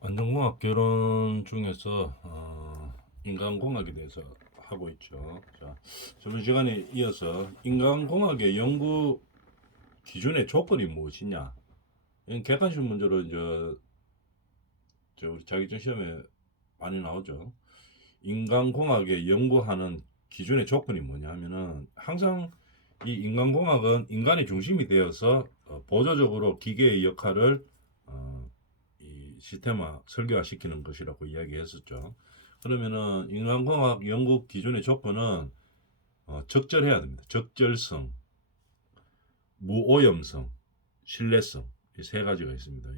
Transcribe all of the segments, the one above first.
안전공학 결혼 중에서 인간공학에 대해서 하고 있죠. 자, 저번 시간에 이어서 인간공학의 연구 기준의 조건이 무엇이냐? 이건 객관식 문제로 이제 우리 자격증 시험에 많이 나오죠. 인간공학의 연구하는 기준의 조건이 뭐냐 하면은 항상 이 인간공학은 인간이 중심이 되어서 보조적으로 기계의 역할을 이 시스템화 설계화 시키는 것이라고 이야기했었죠. 그러면은 인간공학 연구 기준의 조건은 적절해야 됩니다. 적절성, 무오염성, 신뢰성 이 세 가지가 있습니다.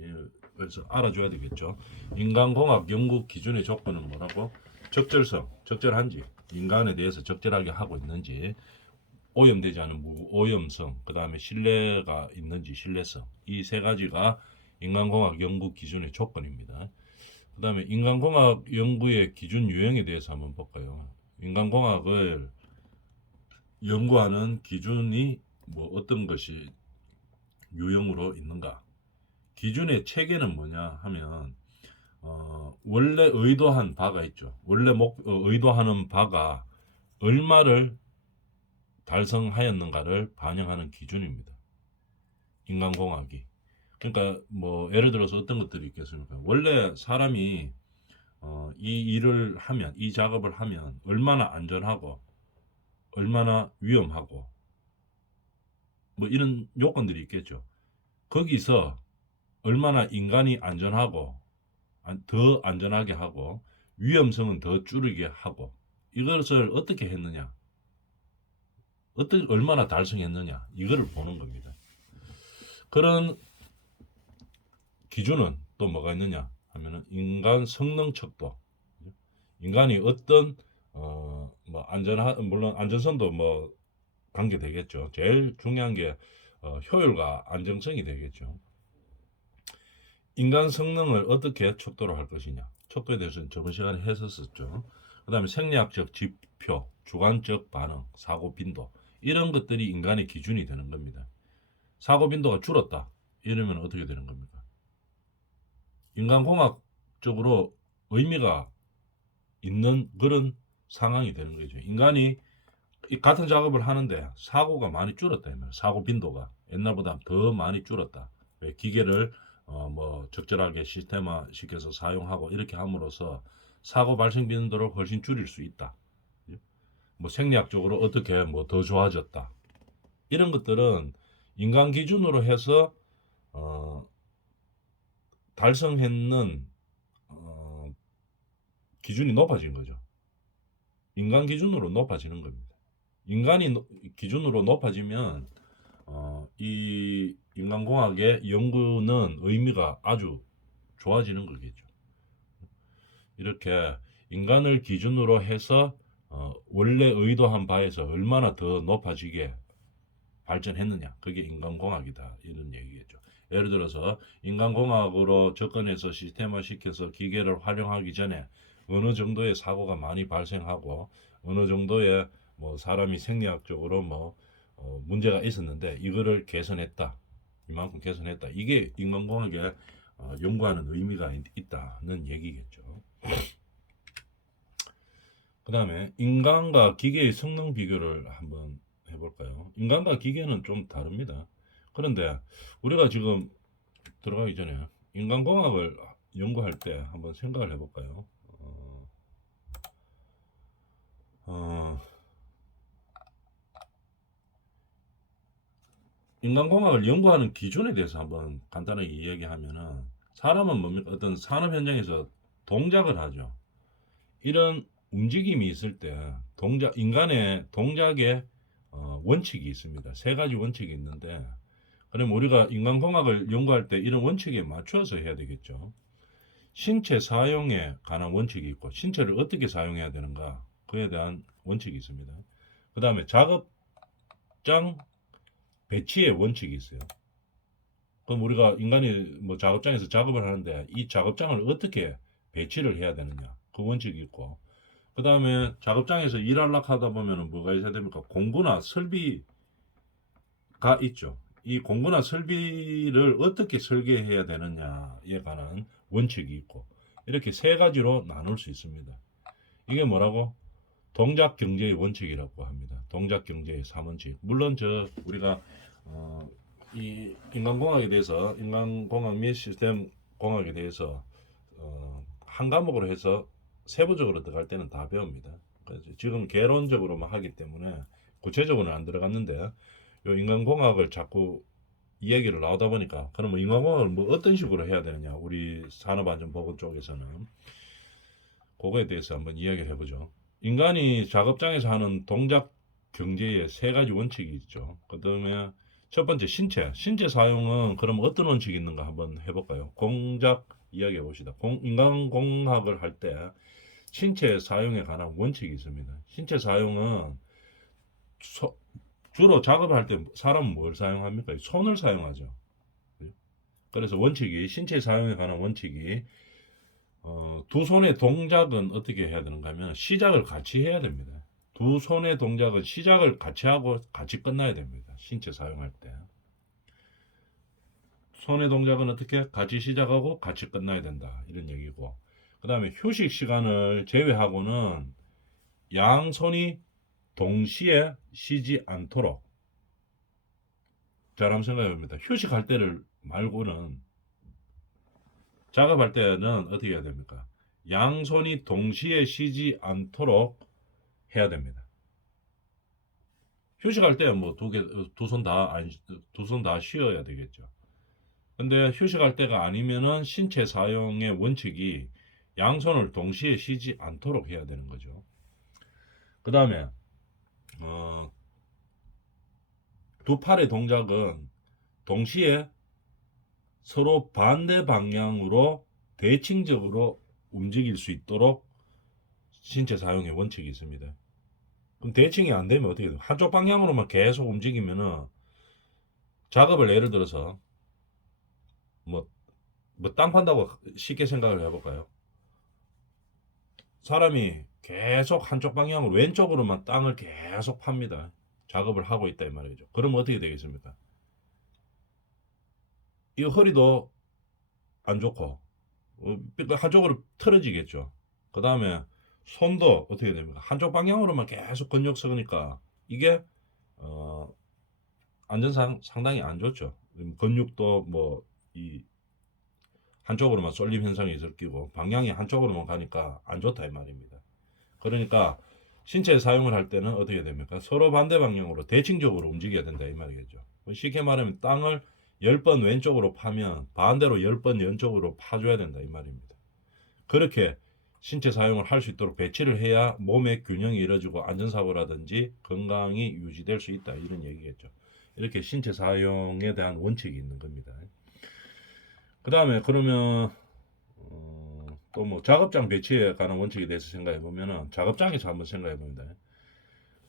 그래서 알아줘야 되겠죠. 인간공학 연구 기준의 조건은 뭐라고? 적절성, 적절한지, 인간에 대해서 적절하게 하고 있는지, 오염되지 않은 무오염성, 그 다음에 신뢰가 있는지 신뢰성 이 세 가지가 인간공학 연구 기준의 조건입니다. 그 다음에 인간공학 연구의 기준 유형에 대해서 한번 볼까요? 인간공학을 연구하는 기준이 뭐 어떤 것이 유형으로 있는가? 기준의 체계는 뭐냐 하면 원래 의도한 바가 있죠. 원래 의도하는 바가 얼마를 달성하였는가를 반영하는 기준입니다. 인간공학이. 그러니까 뭐 예를 들어서 어떤 것들이 있겠습니까? 원래 사람이 이 일을 하면 이 작업을 하면 얼마나 안전하고 얼마나 위험하고 뭐 이런 요건들이 있겠죠. 거기서 얼마나 인간이 안전하고 더 안전하게 하고 위험성은 더 줄이게 하고 이것을 어떻게 했느냐 어떻게 얼마나 달성했느냐 이거를 보는 겁니다. 그런 기준은 또 뭐가 있느냐 하면은 인간 성능 척도 인간이 어떤 뭐 물론 안전성도 뭐 관계되겠죠. 제일 중요한 게 효율과 안정성이 되겠죠. 인간 성능을 어떻게 척도를 할 것이냐. 척도에 대해서는 저번 시간에 했었죠. 그 다음에 생리학적 지표, 주관적 반응, 사고 빈도 이런 것들이 인간의 기준이 되는 겁니다. 사고 빈도가 줄었다. 이러면 어떻게 되는 겁니까? 인간공학적으로 의미가 있는 그런 상황이 되는 거죠. 인간이 같은 작업을 하는데 사고가 많이 줄었다. 사고 빈도가 옛날보다 더 많이 줄었다. 왜 기계를 뭐 적절하게 시스템화 시켜서 사용하고 이렇게 함으로써 사고 발생 빈도를 훨씬 줄일 수 있다. 뭐 생리학적으로 어떻게 뭐 더 좋아졌다. 이런 것들은 인간 기준으로 해서 어, 달성했는 기준이 높아진 거죠. 인간 기준으로 높아지는 겁니다. 인간이 기준으로 높아지면 이 인간공학의 연구는 의미가 아주 좋아지는 거겠죠. 이렇게 인간을 기준으로 해서 원래 의도한 바에서 얼마나 더 높아지게 발전했느냐. 그게 인간공학이다. 이런 얘기겠죠. 예를 들어서 인간공학으로 접근해서 시스템화 시켜서 기계를 활용하기 전에 어느 정도의 사고가 많이 발생하고 어느 정도의 뭐 사람이 생리학적으로 뭐 문제가 있었는데 이거를 개선했다. 이만큼 개선했다. 이게 인간공학에 연구하는 의미가 있다는 얘기겠죠. 그 다음에 인간과 기계의 성능 비교를 한번 해볼까요? 인간과 기계는 좀 다릅니다. 그런데 우리가 지금 들어가기 전에 인간공학을 연구할 때 한번 생각을 해볼까요? 어, 인간공학을 연구하는 기준에 대해서 한번 간단하게 이야기하면은 사람은 뭡니까? 어떤 산업 현장에서 동작을 하죠. 이런 움직임이 있을 때 인간의 동작에 원칙이 있습니다. 세 가지 원칙이 있는데 그럼 우리가 인간공학을 연구할 때 이런 원칙에 맞춰서 해야 되겠죠. 신체 사용에 관한 원칙이 있고 신체를 어떻게 사용해야 되는가 그에 대한 원칙이 있습니다. 그 다음에 작업장 배치의 원칙이 있어요. 그럼 우리가 인간이 뭐 작업장에서 작업을 하는데 이 작업장을 어떻게 배치를 해야 되느냐 그 원칙이 있고 그 다음에 작업장에서 일하려고 하다 보면 뭐가 있어야 됩니까? 공구나 설비가 있죠. 이 공구나 설비를 어떻게 설계해야 되느냐에 관한 원칙이 있고 이렇게 세 가지로 나눌 수 있습니다. 이게 뭐라고? 동작 경제의 원칙이라고 합니다. 동작 경제의 3원칙. 물론 우리가 이 인간공학에 대해서 인간공학 및 시스템 공학에 대해서 한 과목으로 해서 세부적으로 들어갈 때는 다 배웁니다. 그래서 지금 개론적으로만 하기 때문에 구체적으로는 안 들어갔는데 요 인간공학을 자꾸 이야기를 나오다 보니까 그러면 인간공학을 뭐 어떤 식으로 해야 되느냐 우리 산업안전보건 쪽에서는 그거에 대해서 한번 이야기를 해보죠. 인간이 작업장에서 하는 동작 경제의 세 가지 원칙이 있죠. 그 다음에 첫 번째 신체 사용은 그럼 어떤 원칙이 있는가 한번 해볼까요? 공작 이야기해 봅시다. 인간공학을 할 때 신체 사용에 관한 원칙이 있습니다. 신체 사용은 주로 작업을 할 때 사람은 뭘 사용합니까? 손을 사용하죠. 그래서 원칙이 신체 사용에 관한 원칙이 두 손의 동작은 어떻게 해야 되는가 하면 시작을 같이 해야 됩니다. 두 손의 동작은 시작을 같이 하고 같이 끝나야 됩니다. 신체 사용할 때. 손의 동작은 어떻게 같이 시작하고 같이 끝나야 된다. 이런 얘기고. 그 다음에 휴식 시간을 제외하고는 양손이 동시에 쉬지 않도록. 자, 한번 생각해 봅니다. 휴식할 때를 말고는 작업할 때는 어떻게 해야 됩니까? 양손이 동시에 쉬지 않도록 해야 됩니다. 휴식할 때 뭐 두 손 다 쉬어야 되겠죠. 근데 휴식할 때가 아니면은 신체 사용의 원칙이 양손을 동시에 쉬지 않도록 해야 되는 거죠. 그 다음에 두 팔의 동작은 동시에 서로 반대 방향으로 대칭적으로 움직일 수 있도록 신체 사용의 원칙이 있습니다. 그럼 대칭이 안 되면 어떻게 돼요? 한쪽 방향으로만 계속 움직이면은 작업을 예를 들어서 뭐 땅 판다고 쉽게 생각을 해볼까요? 사람이 계속 한쪽 방향으로 왼쪽으로만 땅을 계속 팝니다. 작업을 하고 있다 이 말이죠. 그러면 어떻게 되겠습니까? 이 허리도 안 좋고 한쪽으로 틀어지겠죠. 그 다음에 손도 어떻게 됩니까? 한쪽 방향으로만 계속 근육 쓰니까 이게 안전상 상당히 안 좋죠. 근육도 뭐 이 한쪽으로만 쏠림 현상이 있을 끼고 방향이 한쪽으로만 가니까 안 좋다 이 말입니다. 그러니까 신체 사용을 할 때는 어떻게 됩니까? 서로 반대 방향으로 대칭적으로 움직여야 된다 이 말이겠죠. 쉽게 말하면 땅을 10번 왼쪽으로 파면 반대로 10번 왼쪽으로 파줘야 된다 이 말입니다. 그렇게 신체 사용을 할 수 있도록 배치를 해야 몸의 균형이 이루어지고 안전사고라든지 건강이 유지될 수 있다 이런 얘기겠죠. 이렇게 신체 사용에 대한 원칙이 있는 겁니다. 그 다음에 그러면 또 뭐 작업장 배치에 관한 원칙에 대해서 생각해 보면은 작업장에서 한번 생각해 봅니다.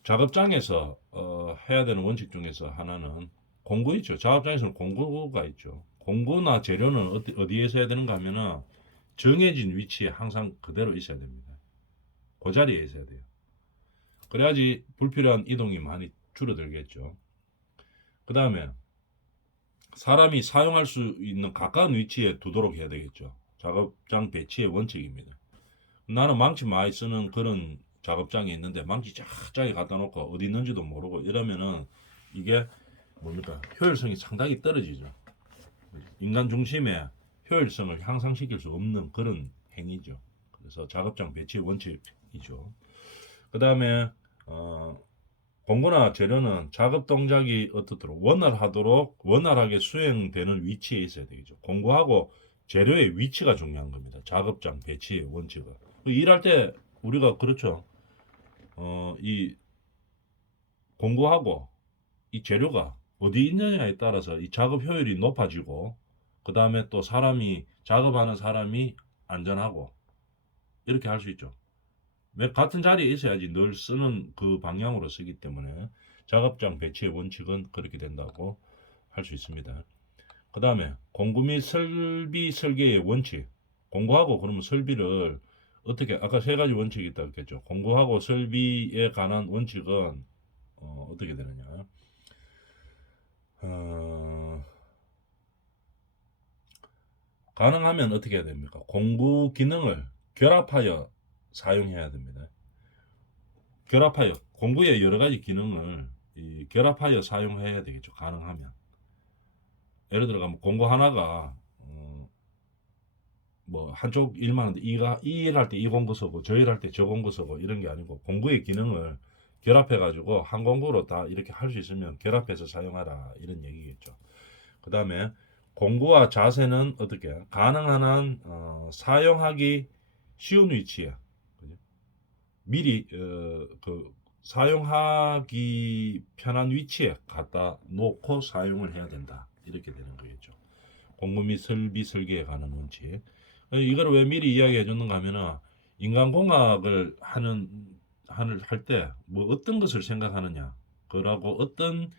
작업장에서 해야 되는 원칙 중에서 하나는 공구 있죠. 작업장에서는 공구가 있죠. 공구나 재료는 어디에서 해야 되는가 하면은 정해진 위치에 항상 그대로 있어야 됩니다. 그 자리에 있어야 돼요. 그래야지 불필요한 이동이 많이 줄어들겠죠. 그 다음에 사람이 사용할 수 있는 가까운 위치에 두도록 해야 되겠죠. 작업장 배치의 원칙입니다. 나는 망치 많이 쓰는 그런 작업장이 있는데 망치 쫙쫙이 갖다 놓고 어디 있는지도 모르고 이러면은 이게 뭡니까? 효율성이 상당히 떨어지죠. 인간 중심의 효율성을 향상시킬 수 없는 그런 행위죠. 그래서 작업장 배치의 원칙이죠. 그 다음에 공구나 재료는 작업 동작이 어떻도록 원활하게 수행되는 위치에 있어야 되겠죠. 공구하고 재료의 위치가 중요한 겁니다. 작업장 배치의 원칙은. 일할 때 우리가 그렇죠. 이 공구하고 이 재료가 어디 있느냐에 따라서 이 작업 효율이 높아지고 그 다음에 또 작업하는 사람이 안전하고 이렇게 할 수 있죠. 같은 자리에 있어야지 늘 쓰는 그 방향으로 쓰기 때문에 작업장 배치의 원칙은 그렇게 된다고 할 수 있습니다. 그 다음에 공구 및 설비 설계의 원칙. 공구하고 그러면 설비를 어떻게 아까 세 가지 원칙이 있다고 했겠죠. 공구하고 설비에 관한 원칙은 어떻게 되느냐. 가능하면 어떻게 해야 됩니까? 공구 기능을 결합하여 사용해야 됩니다. 결합하여 공구의 여러 가지 기능을 결합하여 사용해야 되겠죠. 가능하면. 예를 들어 뭐 공구 하나가 뭐 한쪽 일만 하는데 이 일할 때 이 공구 쓰고 저 일할 때 저 공구 쓰고 이런 게 아니고 공구의 기능을 결합해 가지고 한 공구로 다 이렇게 할 수 있으면 결합해서 사용하라 이런 얘기겠죠. 그 다음에 공구와 자세는 어떻게 가능한 한 사용하기 쉬운 위치에 미리 그 사용하기 편한 위치에 갖다 놓고 사용을 해야 된다 이렇게 되는 거겠죠. 공구 및 설비 설계에 관한 원칙. 이걸 왜 미리 이야기해 줬는가 하면은 인간공학을 할 때 뭐 어떤 것을 생각하느냐 그러고 어떤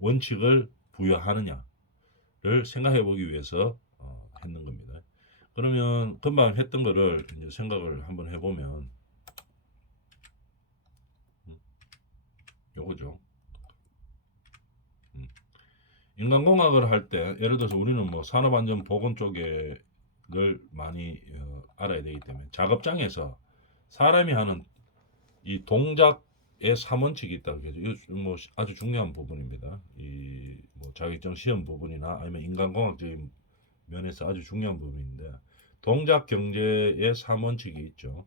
원칙을 부여하느냐를 생각해 보기 위해서 했는 겁니다. 그러면 금방 했던 거를 이제 생각을 한번 해보면 요거죠. 인간공학을 할 때 예를 들어서 우리는 뭐 산업안전보건 쪽에 를 많이 알아야 되기 때문에 작업장에서 사람이 하는 이 동작의 3원칙이 있다고 해서 이거 뭐 아주 중요한 부분입니다. 이 뭐 자격증 시험 부분이나 아니면 인간공학적인 면에서 아주 중요한 부분인데 동작 경제의 3원칙이 있죠.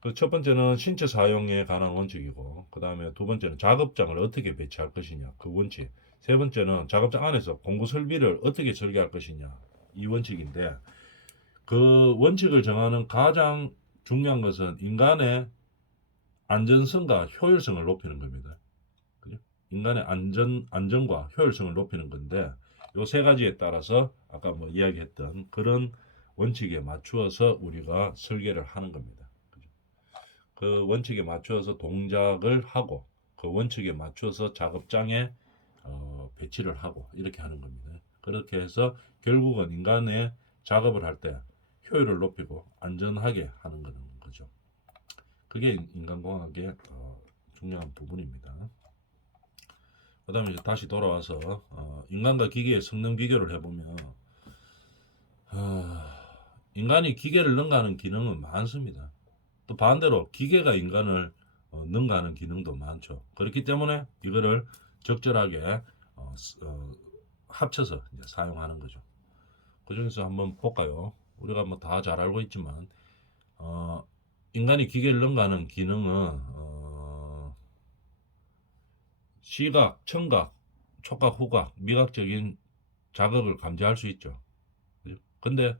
그 첫 번째는 신체 사용에 관한 원칙이고 그 다음에 두 번째는 작업장을 어떻게 배치할 것이냐 그 원칙, 세 번째는 작업장 안에서 공구 설비를 어떻게 설계할 것이냐 이 원칙인데 그 원칙을 정하는 가장 중요한 것은 인간의 안전성과 효율성을 높이는 겁니다. 그죠? 인간의 안전과 효율성을 높이는 건데 요 세 가지에 따라서 아까 뭐 이야기했던 그런 원칙에 맞추어서 우리가 설계를 하는 겁니다. 그죠? 그 원칙에 맞추어서 동작을 하고 그 원칙에 맞추어서 작업장에 배치를 하고 이렇게 하는 겁니다. 그렇게 해서 결국은 인간의 작업을 할 때 효율을 높이고 안전하게 하는 거죠. 그게 인간공학의 중요한 부분입니다. 그 다음에 이제 다시 돌아와서 인간과 기계의 성능 비교를 해보면 인간이 기계를 능가하는 기능은 많습니다. 또 반대로 기계가 인간을 능가하는 기능도 많죠. 그렇기 때문에 이거를 적절하게 합쳐서 이제 사용하는 거죠. 그 중에서 한번 볼까요? 우리가 뭐 다 잘 알고 있지만 인간이 기계를 능가하는 기능은 시각, 청각, 촉각, 후각, 미각적인 자극을 감지할 수 있죠. 그죠? 근데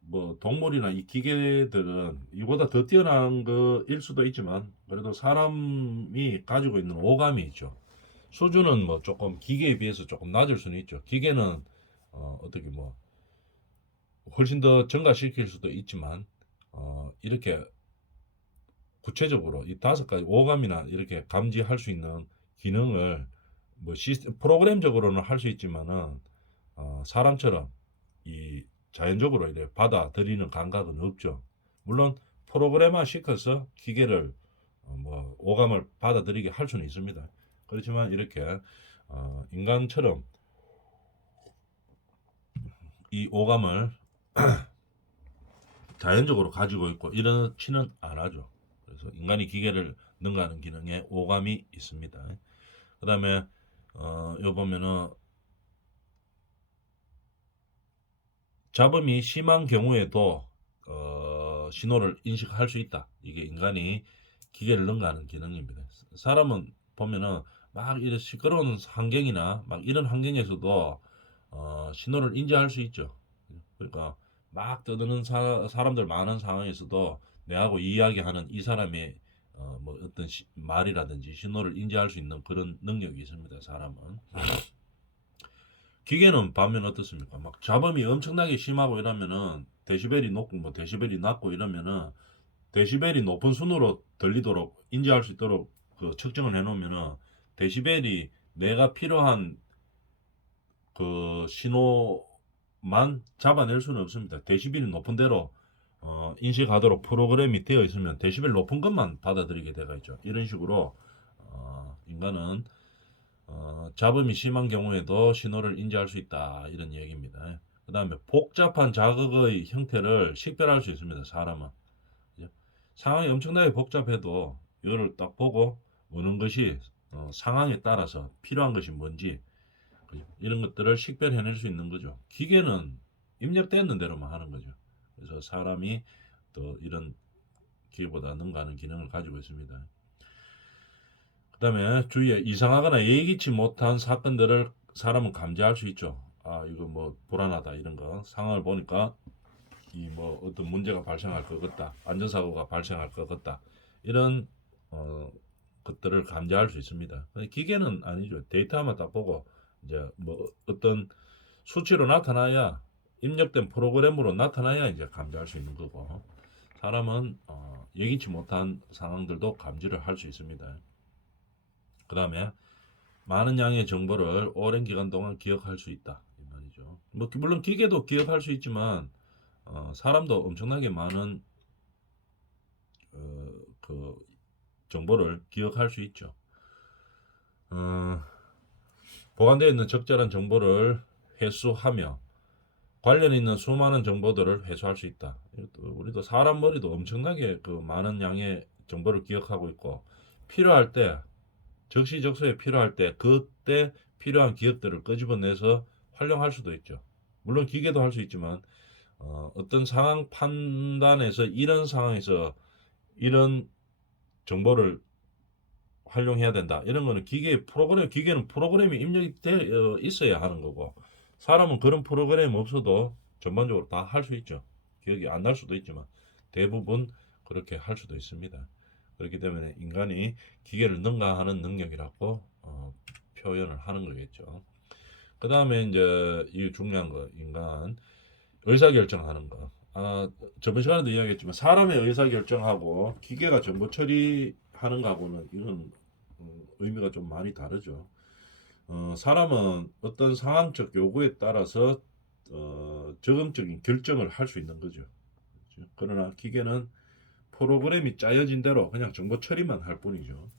뭐 동물이나 이 기계들은 이보다 더 뛰어난 거일 수도 있지만 그래도 사람이 가지고 있는 오감이 있죠. 수준은 뭐 조금 기계에 비해서 조금 낮을 수는 있죠. 기계는 어떻게 뭐 훨씬 더 증가시킬 수도 있지만 이렇게 구체적으로 이 다섯 가지 오감이나 이렇게 감지할 수 있는 기능을 뭐 프로그램적으로는 할 수 있지만은 사람처럼 이 자연적으로 이렇게 받아들이는 감각은 없죠. 물론 프로그램화 시켜서 기계를 뭐 오감을 받아들이게 할 수는 있습니다. 그렇지만 이렇게 인간처럼 이 오감을 자연적으로 가지고 있고 이렇지는 않아죠. 그래서 인간이 기계를 능가하는 기능에 오감이 있습니다. 그 다음에 요 보면은 잡음이 심한 경우에도 신호를 인식할 수 있다. 이게 인간이 기계를 능가하는 기능입니다. 사람은 보면은 막 이런 시끄러운 환경이나 막 이런 환경에서도 신호를 인지할 수 있죠. 그러니까 막 떠드는 사람들 많은 상황에서도 내하고 이야기하는 이 사람의 뭐 어떤 말이라든지 신호를 인지할 수 있는 그런 능력이 있습니다. 사람은. 기계는 반면 어떻습니까? 막 잡음이 엄청나게 심하고 이러면은 데시벨이 높고 뭐 데시벨이 낮고 이러면은 데시벨이 높은 순으로 들리도록 인지할 수 있도록 그 측정을 해놓으면은 데시벨이 내가 필요한 그 신호만 잡아낼 수는 없습니다. 데시벨이 높은 대로 인식하도록 프로그램이 되어 있으면 데시벨 높은 것만 받아들이게 되어 있죠. 이런 식으로 인간은 잡음이 심한 경우에도 신호를 인지할 수 있다 이런 얘기입니다. 그다음에 복잡한 자극의 형태를 식별할 수 있습니다. 사람은. 그죠? 상황이 엄청나게 복잡해도 이거를 딱 보고 어느 것이 상황에 따라서 필요한 것이 뭔지 그죠? 이런 것들을 식별해낼 수 있는 거죠. 기계는 입력되는 대로만 하는 거죠. 그래서 사람이 또 이런 기계보다 능가하는 기능을 가지고 있습니다. 그다음에 주위에 이상하거나 예기치 못한 사건들을 사람은 감지할 수 있죠. 아, 이거 뭐 불안하다 이런 거 상황을 보니까 이 뭐 어떤 문제가 발생할 것 같다, 안전사고가 발생할 것 같다 이런 것들을 감지할 수 있습니다. 기계는 아니죠. 데이터만 딱 보고 이제 뭐 어떤 수치로 나타나야 입력된 프로그램으로 나타나야 이제 감지할 수 있는 거고 사람은 예기치 못한 상황들도 감지를 할 수 있습니다. 그 다음에 많은 양의 정보를 오랜 기간 동안 기억할 수 있다 이 말이죠. 뭐 물론 기계도 기억할 수 있지만 사람도 엄청나게 많은 그 정보를 기억할 수 있죠. 보관되어 있는 적절한 정보를 회수하며 관련 있는 수많은 정보들을 회수할 수 있다. 우리도 사람 머리도 엄청나게 그 많은 양의 정보를 기억하고 있고 필요할 때 적시적소에 필요할 때 그때 필요한 기억들을 끄집어내서 활용할 수도 있죠. 물론 기계도 할 수 있지만 어떤 상황 판단에서 이런 상황에서 이런 정보를 활용해야 된다. 이런 거는 기계는 프로그램이 입력이 되어 있어야 하는 거고 사람은 그런 프로그램 없어도 전반적으로 다 할 수 있죠. 기억이 안 날 수도 있지만 대부분 그렇게 할 수도 있습니다. 그렇기 때문에 인간이 기계를 능가하는 능력이라고 표현을 하는 거겠죠. 그 다음에 이제 이 중요한 거 인간 의사결정하는 거. 저번 시간에도 이야기했지만 사람의 의사결정하고 기계가 정보 처리하는 거하고는 이건 의미가 좀 많이 다르죠. 사람은 어떤 상황적 요구에 따라서 적응적인 결정을 할 수 있는 거죠. 그렇죠? 그러나 기계는 프로그램이 짜여진 대로 그냥 정보 처리만 할 뿐이죠.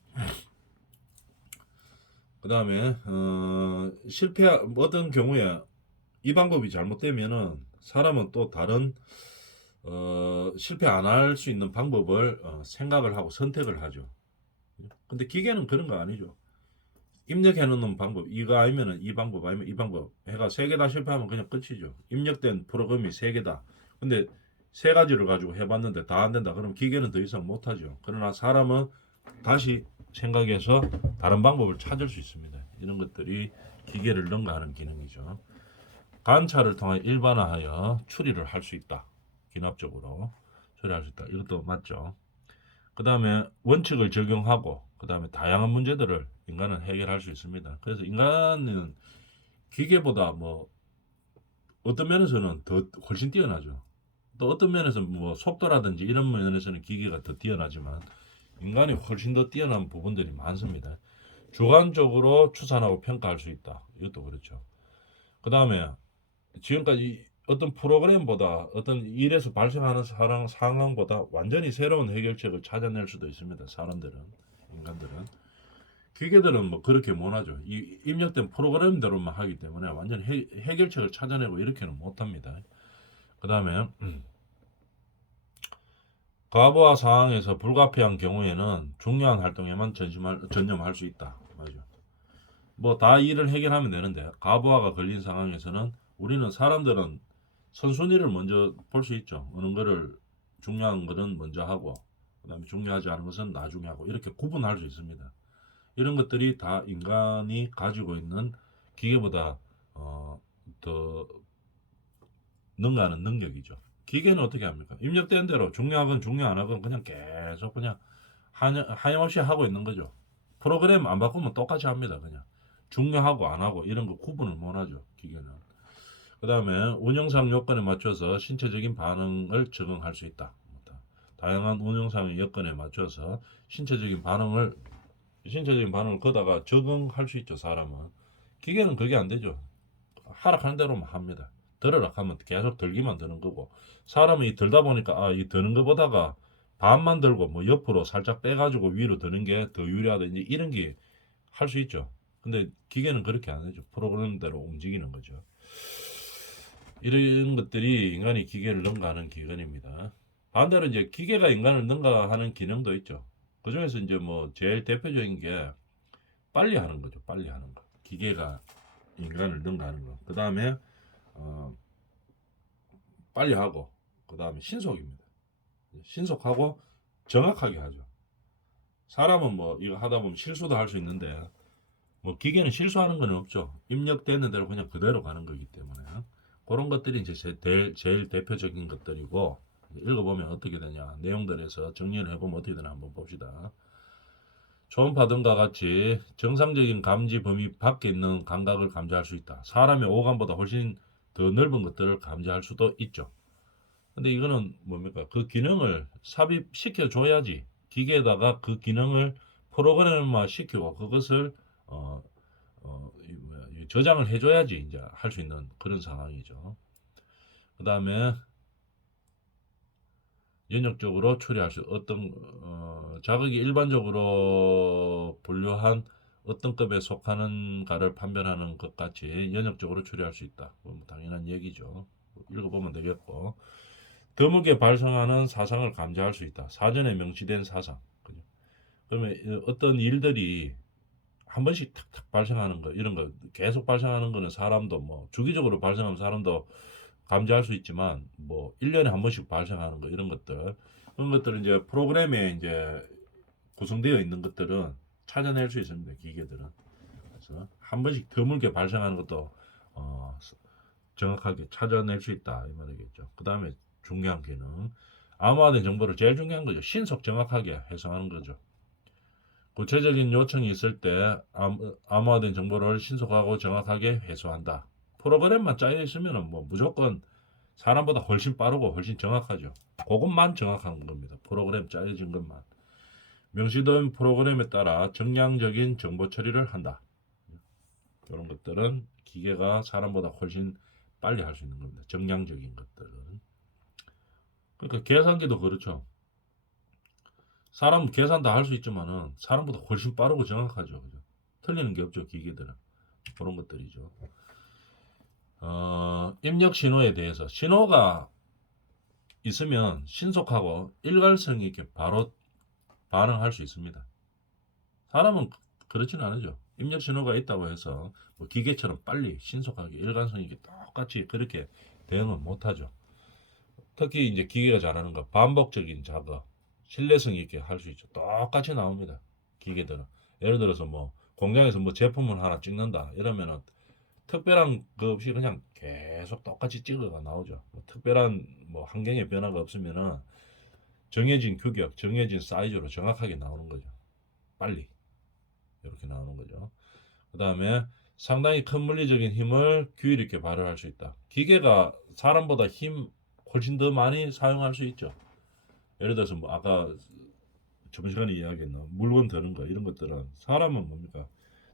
그 다음에 어떤 경우에 이 방법이 잘못되면은 사람은 또 다른 실패 안 할 수 있는 방법을 생각을 하고 선택을 하죠. 근데 기계는 그런 거 아니죠. 입력해 놓는 방법 이거 아니면은 이 방법 아니면 이 방법 해가 세 개 다 실패하면 그냥 끝이죠. 입력된 프로그램이 세 개다. 근데 세 가지를 가지고 해봤는데 다 안 된다. 그럼 기계는 더 이상 못하죠. 그러나 사람은 다시 생각해서 다른 방법을 찾을 수 있습니다. 이런 것들이 기계를 능가하는 기능이죠. 관찰을 통해 일반화하여 추리를 할 수 있다. 기납적으로 처리할 수 있다. 이것도 맞죠. 그 다음에 원칙을 적용하고 그 다음에 다양한 문제들을 인간은 해결할 수 있습니다. 그래서 인간은 기계보다 뭐 어떤 면에서는 더 훨씬 뛰어나죠. 또 어떤 면에서 뭐 속도라든지 이런 면에서는 기계가 더 뛰어나지만 인간이 훨씬 더 뛰어난 부분들이 많습니다. 주관적으로 추산하고 평가할 수 있다. 이것도 그렇죠. 그 다음에 지금까지 어떤 프로그램보다 어떤 일에서 발생하는 상황보다 완전히 새로운 해결책을 찾아낼 수도 있습니다. 사람들은, 인간들은. 기계들은 뭐 그렇게 못하죠. 이 입력된 프로그램대로만 하기 때문에 완전히 해결책을 찾아내고 이렇게는 못합니다. 그 다음에 과부하 상황에서 불가피한 경우에는 중요한 활동에만 전념할 수 있다. 맞죠. 뭐 다 일을 해결하면 되는데 과부하가 걸린 상황에서는 우리는 사람들은 선순위를 먼저 볼 수 있죠. 어느 거를 중요한 거는 먼저 하고 그다음에 중요하지 않은 것은 나중에 하고 이렇게 구분할 수 있습니다. 이런 것들이 다 인간이 가지고 있는 기계보다 더 능가하는 능력이죠. 기계는 어떻게 합니까? 입력된 대로 중요하건 중요 안 하건 그냥 계속 그냥 하염없이 하고 있는 거죠. 프로그램 안 바꾸면 똑같이 합니다. 그냥 중요하고 안 하고 이런 거 구분을 못 하죠. 기계는. 그 다음에 운영상 요건에 맞춰서 신체적인 반응을 적응할 수 있다. 다양한 운영상의 여건에 맞춰서 신체적인 반응을 거다가 적응할 수 있죠. 사람은. 기계는 그게 안 되죠. 하락하는 대로만 합니다. 들으라 하면 계속 들기만 드는 거고 사람이 들다 보니까 이 드는 것보다가 반만 들고 뭐 옆으로 살짝 빼가지고 위로 드는 게 더 유리하다 이런 게 할 수 있죠. 근데 기계는 그렇게 안 되죠. 프로그램대로 움직이는 거죠. 이런 것들이 인간이 기계를 능가하는 기근입니다. 반대로 이제 기계가 인간을 능가하는 기능도 있죠. 그 중에서 이제 뭐 제일 대표적인 게 빨리 하는 거죠. 빨리 하는 거. 기계가 인간을 능가하는 거. 그 다음에 어, 빨리 하고, 그 다음에 신속입니다. 신속하고 정확하게 하죠. 사람은 뭐 이거 하다 보면 실수도 할 수 있는데 뭐 기계는 실수하는 건 없죠. 입력되는 대로 그냥 그대로 가는 거기 때문에 그런 것들이 이제 제일 대표적인 것들이고, 읽어보면 어떻게 되냐, 내용들에서 정리를 해보면 어떻게 되나 한번 봅시다. 초음파등과 같이 정상적인 감지 범위 밖에 있는 감각을 감지할 수 있다. 사람의 오감보다 훨씬 더 넓은 것들을 감지할 수도 있죠. 근데 이거는 뭡니까? 그 기능을 삽입시켜 줘야지 기계에다가 그 기능을 프로그램화 시키고 그것을 어, 저장을 해줘야지 이제 할 수 있는 그런 상황이죠. 그 다음에 연역적으로 처리할 수 어떤 자극이 일반적으로 분류한 어떤 급에 속하는가를 판별하는 것 같이 연역적으로 처리할 수 있다. 뭐 당연한 얘기죠. 읽어보면 되겠고, 드물게 발생하는 사상을 감지할 수 있다. 사전에 명시된 사상. 그죠? 그러면 어떤 일들이 한 번씩 탁탁 발생하는 거, 이런 거 계속 발생하는 거는 사람도 뭐 주기적으로 발생하는 사람도 감지할 수 있지만, 뭐 1년에 한 번씩 발생하는 거, 이런 것들, 그런 것들은 이제 프로그램에 이제 구성되어 있는 것들은 찾아낼 수 있습니다. 기계들은. 그래서 한 번씩 드물게 발생하는 것도 어, 정확하게 찾아낼 수 있다 이 말이겠죠. 그 다음에 중요한 기능, 암호화된 정보를, 제일 중요한 거죠. 신속 정확하게 해석하는 거죠. 구체적인 요청이 있을 때 암호화된 정보를 신속하고 정확하게 회수한다. 프로그램만 짜여 있으면 뭐 무조건 사람보다 훨씬 빠르고 훨씬 정확하죠. 그것만 정확한 겁니다. 프로그램 짜여진 것만. 명시된 프로그램에 따라 정량적인 정보 처리를 한다. 이런 것들은 기계가 사람보다 훨씬 빨리 할 수 있는 겁니다. 정량적인 것들은. 그러니까 계산기도 그렇죠. 사람 계산 다 할 수 있지만은 사람보다 훨씬 빠르고 정확하죠. 그죠? 틀리는 게 없죠. 기계들은. 그런 것들이죠. 입력 신호에 대해서, 신호가 있으면 신속하고 일관성 있게 바로 반응할 수 있습니다. 사람은 그렇지는 않으죠. 입력 신호가 있다고 해서 뭐 기계처럼 빨리 신속하게 일관성 있게 똑같이 그렇게 대응은 못하죠. 특히 이제 기계가 잘하는 거, 반복적인 작업, 신뢰성 있게 할 수 있죠. 똑같이 나옵니다. 기계들은. 예를 들어서 뭐 공장에서 뭐 제품을 하나 찍는다 이러면은 특별한 거 없이 그냥 계속 똑같이 찍어가 나오죠. 뭐 특별한 뭐 환경의 변화가 없으면은 정해진 규격, 정해진 사이즈로 정확하게 나오는 거죠. 빨리 이렇게 나오는 거죠. 그 다음에 상당히 큰 물리적인 힘을 규율 있게 발휘할 수 있다. 기계가 사람보다 힘 훨씬 더 많이 사용할 수 있죠. 예를 들어서 뭐 아까 저번 시간에 이야기했나 물건 드는 거, 이런 것들은 사람은 뭡니까?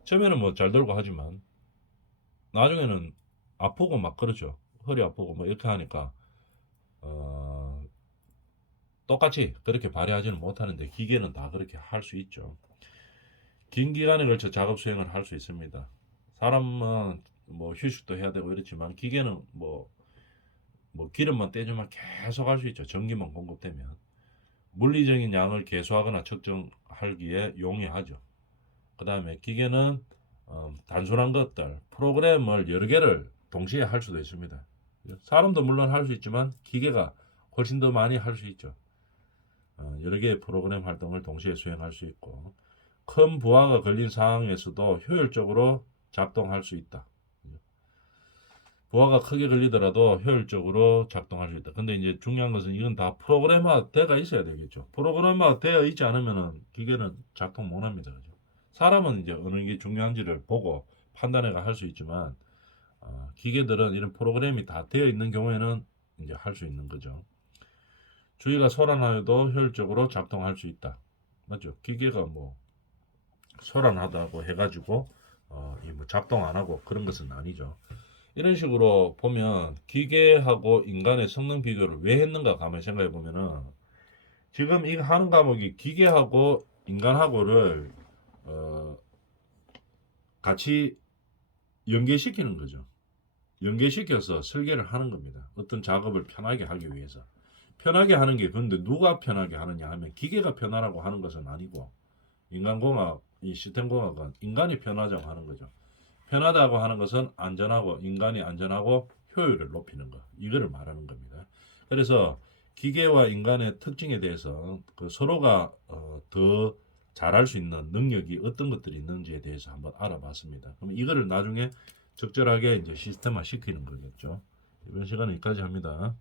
처음에는 뭐 잘 들고 하지만 나중에는 아프고 막 그러죠. 허리 아프고 뭐 이렇게 하니까 어, 똑같이 그렇게 발휘하지는 못하는데 기계는 다 그렇게 할 수 있죠. 긴 기간에 걸쳐 작업 수행을 할 수 있습니다. 사람은 뭐 휴식도 해야 되고 이렇지만 기계는 뭐 기름만 떼주면 계속 할 수 있죠. 전기만 공급되면. 물리적인 양을 계수하거나 측정하기에 용이하죠. 그 다음에 기계는 단순한 것들, 프로그램을 여러 개를 동시에 할 수도 있습니다. 사람도 물론 할 수 있지만 기계가 훨씬 더 많이 할 수 있죠. 여러 개의 프로그램 활동을 동시에 수행할 수 있고, 큰 부하가 걸린 상황에서도 효율적으로 작동할 수 있다. 부하가 크게 걸리더라도 효율적으로 작동할 수 있다. 근데 이제 중요한 것은 이건 다 프로그램화 되어 있어야 되겠죠. 프로그램화 되어 있지 않으면은 기계는 작동 못 합니다. 그죠? 사람은 이제 어느 게 중요한지를 보고 판단해가 할 수 있지만, 기계들은 이런 프로그램이 다 되어 있는 경우에는 이제 할 수 있는 거죠. 주의가 소란하여도 효율적으로 작동할 수 있다. 맞죠? 기계가 뭐 소란하다고 해가지고 이뭐 작동 안 하고 그런 것은 아니죠. 이런 식으로 보면 기계하고 인간의 성능 비교를 왜 했는가 가만히 생각해 보면은, 지금 이거 하는 과목이 기계하고 인간하고를 같이 연계시키는 거죠. 연계시켜서 설계를 하는 겁니다. 어떤 작업을 편하게 하기 위해서. 편하게 하는 게 근데 누가 편하게 하느냐 하면 기계가 편하라고 하는 것은 아니고 인간공학, 이 시스템공학은 인간이 편하자고 하는 거죠. 편하다고 하는 것은 안전하고 인간이 안전하고 효율을 높이는 것 이거를 말하는 겁니다. 그래서 기계와 인간의 특징에 대해서 그 서로가 더 잘할 수 있는 능력이 어떤 것들이 있는지에 대해서 한번 알아봤습니다. 그럼 이거를 나중에 적절하게 이제 시스템화 시키는 거겠죠. 이번 시간은 여기까지 합니다.